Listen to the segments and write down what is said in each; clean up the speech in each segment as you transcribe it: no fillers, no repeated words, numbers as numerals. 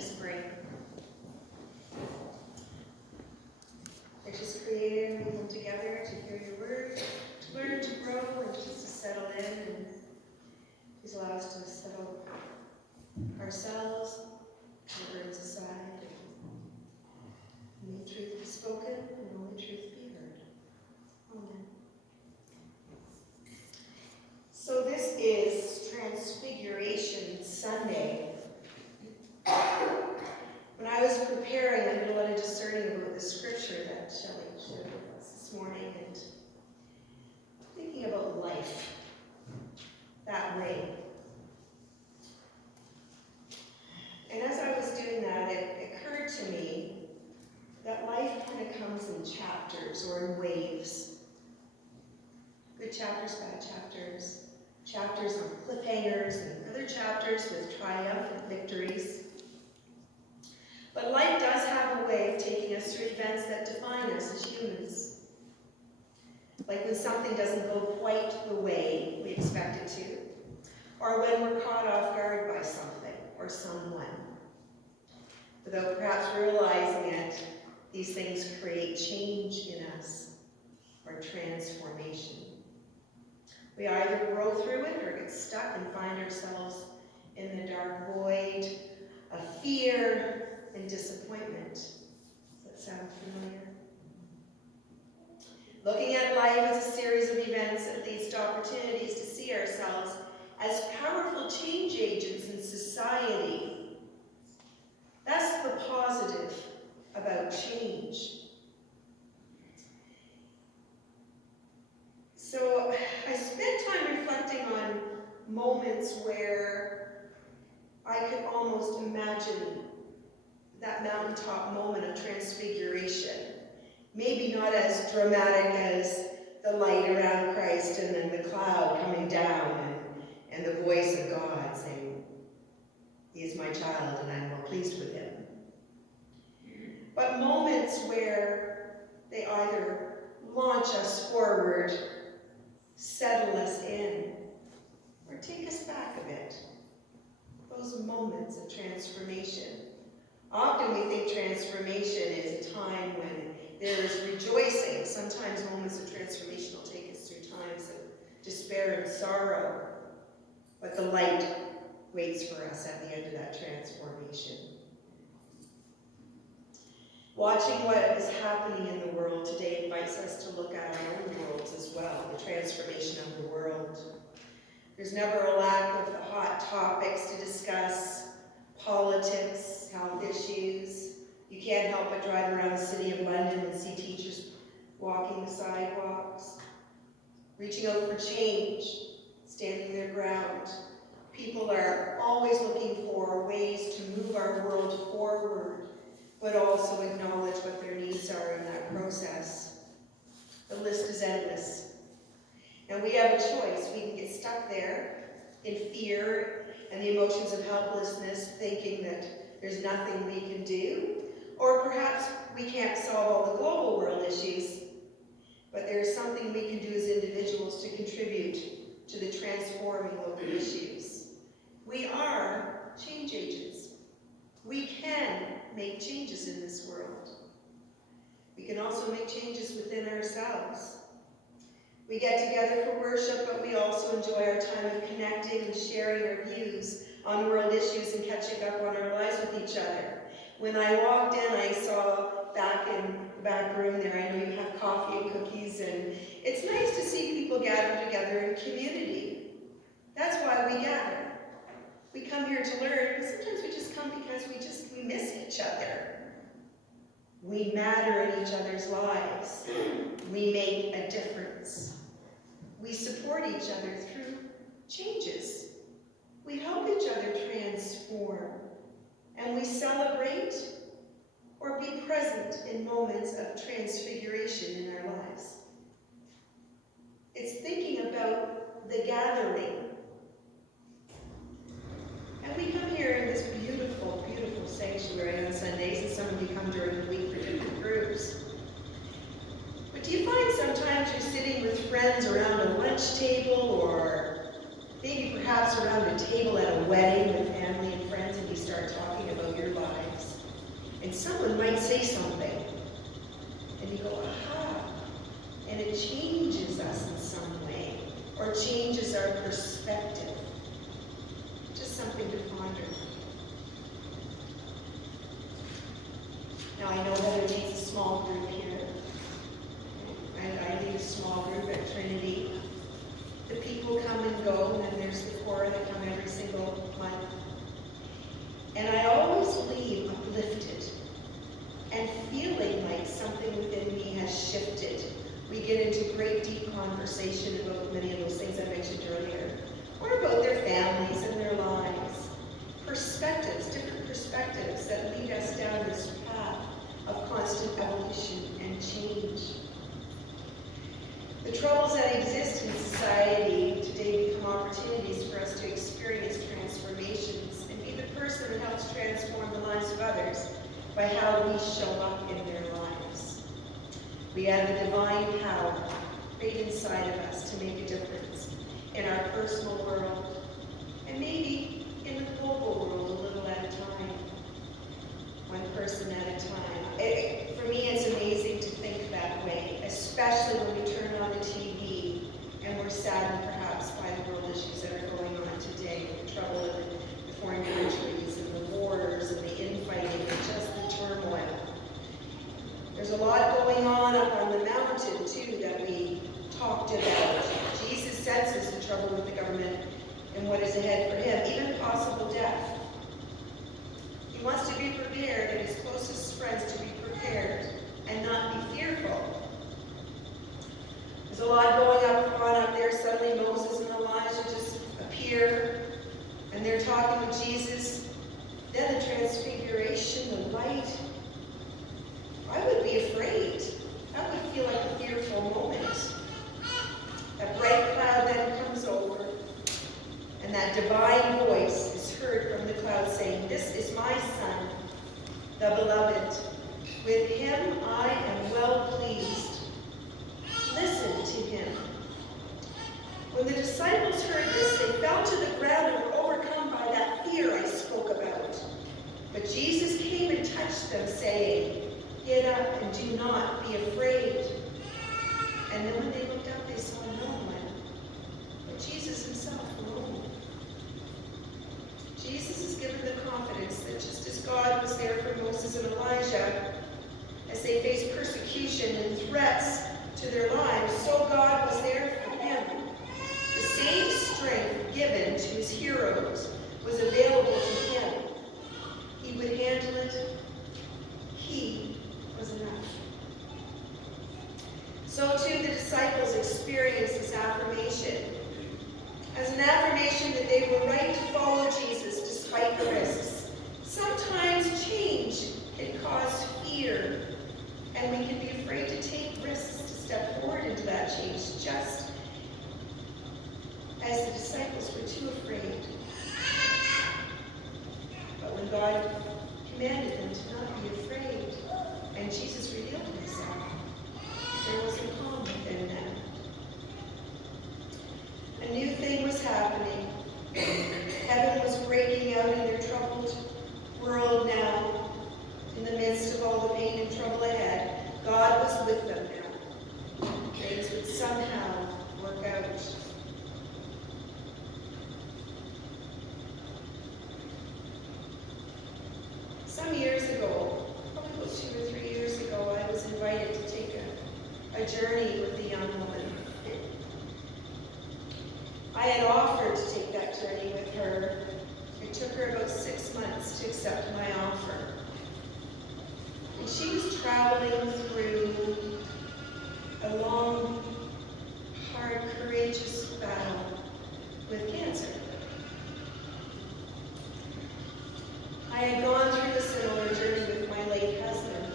this spring. They're just creative. We come together to hear your word, to learn, to grow, and just to settle in, and please allow us to settle ourselves, our burdens aside. May truth be spoken and only truth be heard. Amen. So this is Transfiguration Sunday. When I was preparing, I did a lot of discerning about the scripture that Shelley shared with us this morning, and thinking about life that way. And as I was doing that, it occurred to me that life kind of comes in chapters or in waves. Good chapters, bad chapters, chapters on cliffhangers, and other chapters with triumphant victories. But life does have a way of taking us through events that define us as humans. Like when something doesn't go quite the way we expect it to, or when we're caught off guard by something or someone. Without perhaps realizing it, these things create change in us, or transformation. We either grow through it or get stuck and find ourselves in the dark void of fear and disappointment. Does that sound familiar? Looking at life as a series of events that leads to opportunities to see ourselves as powerful change agents in society. That's the positive about change. So I spent time reflecting on moments where I could almost imagine that mountaintop moment of transfiguration. Maybe not as dramatic as the light around Christ and then the cloud coming down and the voice of God saying, "He is my child and I'm well pleased with him." But moments where they either launch us forward, settle us in, or take us back a bit. Those moments of transformation. Often we think transformation is a time when there is rejoicing. Sometimes moments of transformation will take us through times of despair and sorrow. But the light waits for us at the end of that transformation. Watching what is happening in the world today invites us to look at our own worlds as well, the transformation of the world. There's never a lack of hot topics to discuss: politics, health issues. You can't help but drive around the city of London and see teachers walking the sidewalks, reaching out for change, standing their ground. People are always looking for ways to move our world forward, but also acknowledge what their needs are in that process. The list is endless. And we have a choice. We can get stuck there in fear and the emotions of helplessness, thinking that there's nothing we can do, or perhaps we can't solve all the global world issues, but there's something we can do as individuals to contribute to the transforming local issues. We are change agents. We can make changes in this world. We can also make changes within ourselves. We get together for worship, but we also enjoy our time of connecting and sharing our views on world issues and catching up on our lives with each other. When I walked in, I saw back in the back room there, I know you have coffee and cookies, and it's nice to see people gather together in community. That's why we gather. We come here to learn, but sometimes we just come because we miss each other. We matter in each other's lives. We make a difference. We support each other through changes. We help each other transform. And we celebrate or be present in moments of transfiguration in our lives. It's thinking about the gathering. And we come here in this beautiful, beautiful sanctuary on Sundays, and some of you come during the week for different groups. But do you find sometimes you're sitting with friends around a lunch table, or maybe perhaps around a table at a wedding with family and friends, and you start talking about your lives? see something, and you go, aha, and it changes us in some way, or changes our perspective. Just something to ponder. Now I know Heather needs a small group here. I lead a small group at Trinity. The people come and go, and then there's the core that come every single month. And I always leave uplifted and feeling like something within me has shifted. We get into great deep conversation about many of those things I mentioned earlier, or about their families and their lives. Perspectives, different perspectives that lead us down this path of constant evolution and change. The troubles that exist in society today become opportunities for us to experience transformations and be the person that helps transform the lives of others by how we show up in their lives. We have the divine power right inside of us to make a difference in our personal world and maybe in the global world a little at a time, one person at a time. For me, it's amazing to think that way, especially when we turn on the TV and we're saddened perhaps by the world issues that are going on today, the trouble in the foreign countries and the wars and the infighting and just the turmoil. There's a lot going on up on the mountain too that we talked about. Jesus senses the trouble with the government and what is ahead for him, even possible death. He wants to be prepared and his closest friends to be prepared and not be fearful. There's a lot going on up there. Suddenly Moses and Elijah just appear and they're talking with Jesus. Then the transfiguration, the light. I would be afraid. That would feel like a fearful moment. That bright cloud then comes over and that divine voice is heard from the cloud saying, "This is my Son, the beloved. With him I am well pleased. Listen to him." When the disciples heard this, they fell to the ground and were overcome by that fear I spoke about. But Jesus came and touched them, saying, "Get up and do not be afraid." And then when they looked up, they saw no one but Jesus himself alone. Jesus is given the confidence that just as God was there for Moses and Elijah as they faced persecution and threats to their lives, so God was there for him. The same strength given to his heroes was available to him. He would handle it. He was enough. So too the disciples experienced this affirmation as an affirmation that they were right to follow Jesus despite the risks. Sometimes change can cause fear, and we can be afraid to take risks to step forward into that change, just as the disciples were too afraid. But when God commanded them to not be afraid, and Jesus revealed himself, there was a calm within them. A new thing was happening. Heaven was breaking out in their troubled world now. In the midst of all the pain and trouble ahead, God was with them now. Things would somehow work out. Some years ago, probably about 2 or 3 years ago, I was invited to take a journey with a young woman. I had offered to take that journey with her. It took her about 6 months to accept my offer. And she was traveling through a long, hard, courageous battle with cancer. I had gone through a similar journey with my late husband,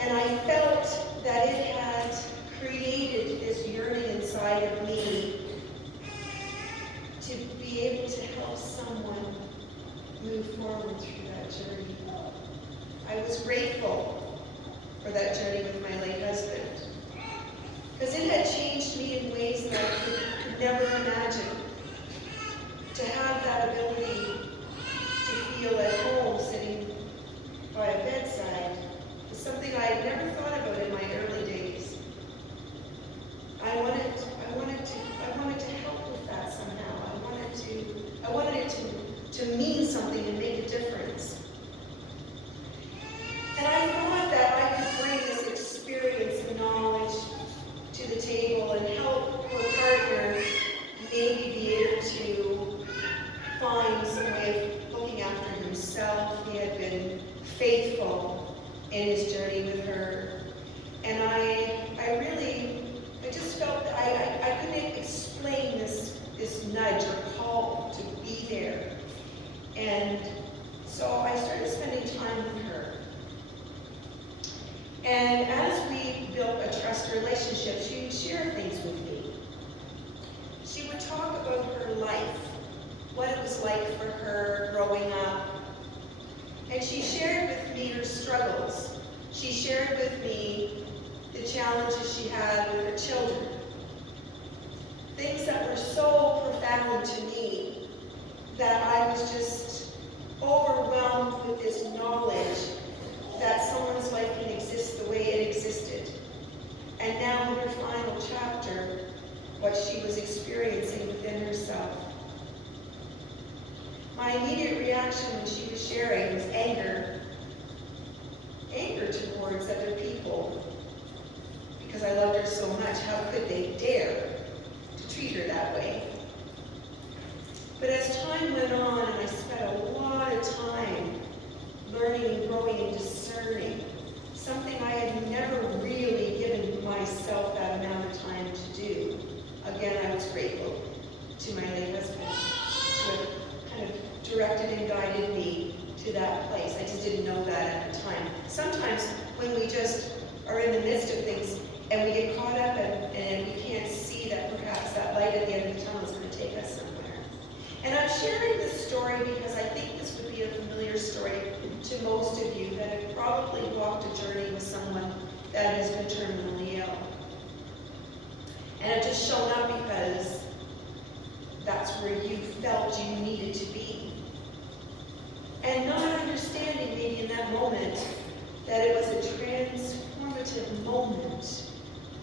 and I felt that it had created this yearning inside of me to be able to help someone move forward through that journey. I was grateful for that journey with my late husband, because it had changed me in ways that I could never imagine. To have that ability to feel at home sitting by a bedside to mean something and make a difference. And I thought that I could bring this experience and knowledge to the table and help her partner maybe be able to find some way of looking after himself. He had been faithful in his journey with her. And I just felt that I couldn't explain this nudge or call to be there. And so I started spending time with her. And as we built a trust relationship, she would share things with me. She would talk about her life, what it was like for her growing up. And she shared with me her struggles. She shared with me the challenges she had with her children. Things that were so profound to me that I was just overwhelmed with this knowledge that someone's life can exist the way it existed. And now in her final chapter, what she was experiencing within herself. My immediate reaction when she was sharing was anger. Anger towards other people. Because I loved her so much, how could they dare to treat her that way? But as time went on, and I spent a lot of time learning and growing and discerning, something I had never really given myself that amount of time to do. Again, I was grateful to my late husband who had kind of directed and guided me to that place. I just didn't know that at the time. Sometimes when we just are in the midst of things and we get caught up and we can't see that perhaps that light at the end of the tunnel is going to take us somewhere. And I'm sharing this story because I think this would be a familiar story to most of you that have probably walked a journey with someone that has been terminally ill. And have just shown up because that's where you felt you needed to be. And not understanding maybe in that moment that it was a transformative moment,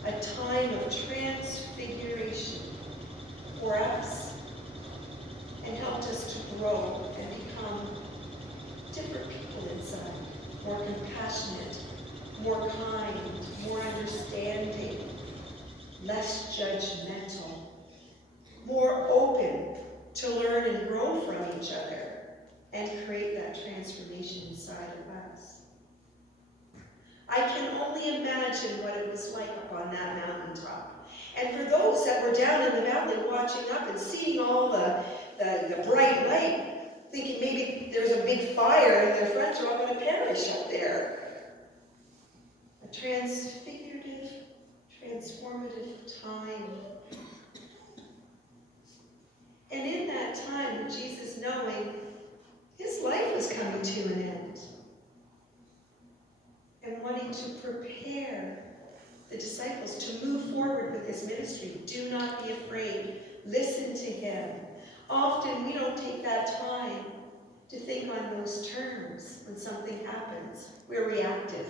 a time of transfiguration for us, and helped us to grow and become different people inside, more compassionate, more kind, more understanding, less judgmental, more open to learn and grow from each other and create that transformation inside of us. I can only imagine what it was like up on that mountaintop. And for those that were down in the valley watching up and seeing all the bright light, thinking maybe there's a big fire and their friends are all going to perish up there. A transfigurative, transformative time. And in that time, Jesus, knowing his life was coming to an end, and wanting to prepare the disciples to move forward with his ministry. Do not be afraid. Listen to him. Often we don't take that time to think on those terms when something happens. We're reactive.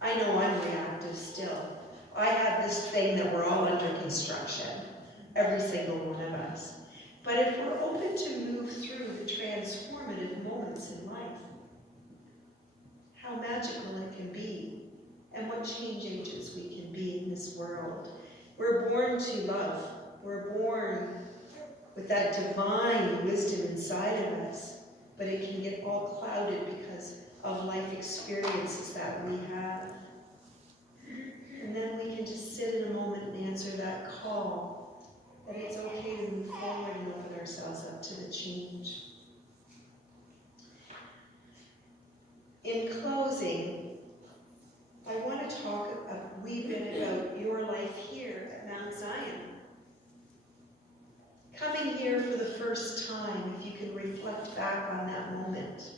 I know I'm reactive still. I have this thing that we're all under construction, every single one of us. But if we're open to move through the transformative moments in life, how magical it can be, and what change agents we can be in this world. We're born to love. We're born with that divine wisdom inside of us, but it can get all clouded because of life experiences that we have. And then we can just sit in a moment and answer that call, that it's okay to move forward and open ourselves up to the change. In closing, I want to talk a wee bit about your life here at Mount Zion. Coming here for the first time, if you can reflect back on that moment.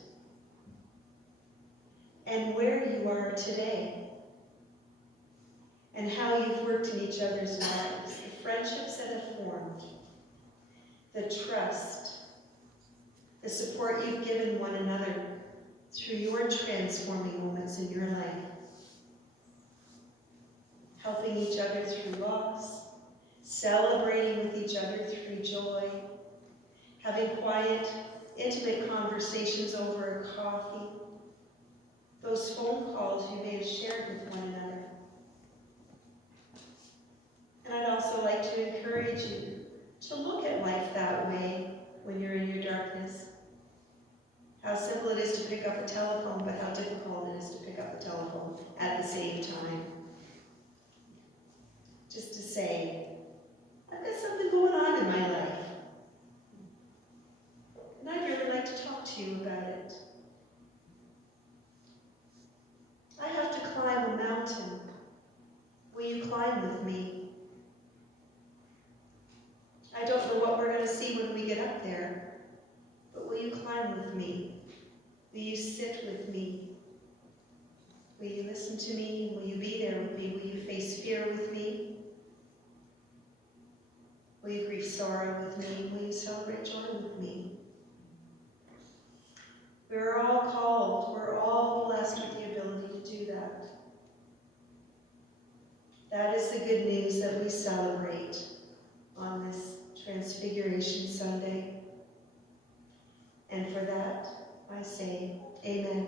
And where you are today. And how you've worked in each other's lives. The friendships that have formed. The trust. The support you've given one another through your transforming moments in your life. Helping each other through loss, celebrating with each other through joy, having quiet intimate conversations over a coffee, those phone calls you may have shared with one another. And I'd also like to encourage you to look at life that way when you're in your darkness. How simple it is to pick up a telephone, but how difficult it is to pick up the telephone at the same time. Just to say, I've got something going on in my life. And I'd really like to talk to you about it. I have to climb a mountain. Will you climb with me? I don't know what we're going to see when we get up there, but will you climb with me? Will you sit with me? Will you listen to me? Will you be there with me? Will you face fear with me? Will you grieve sorrow with me? Will you celebrate joy with me? We're all called, we're all blessed with the ability to do that. That is the good news that we celebrate on this Transfiguration Sunday. And for that, I say, amen.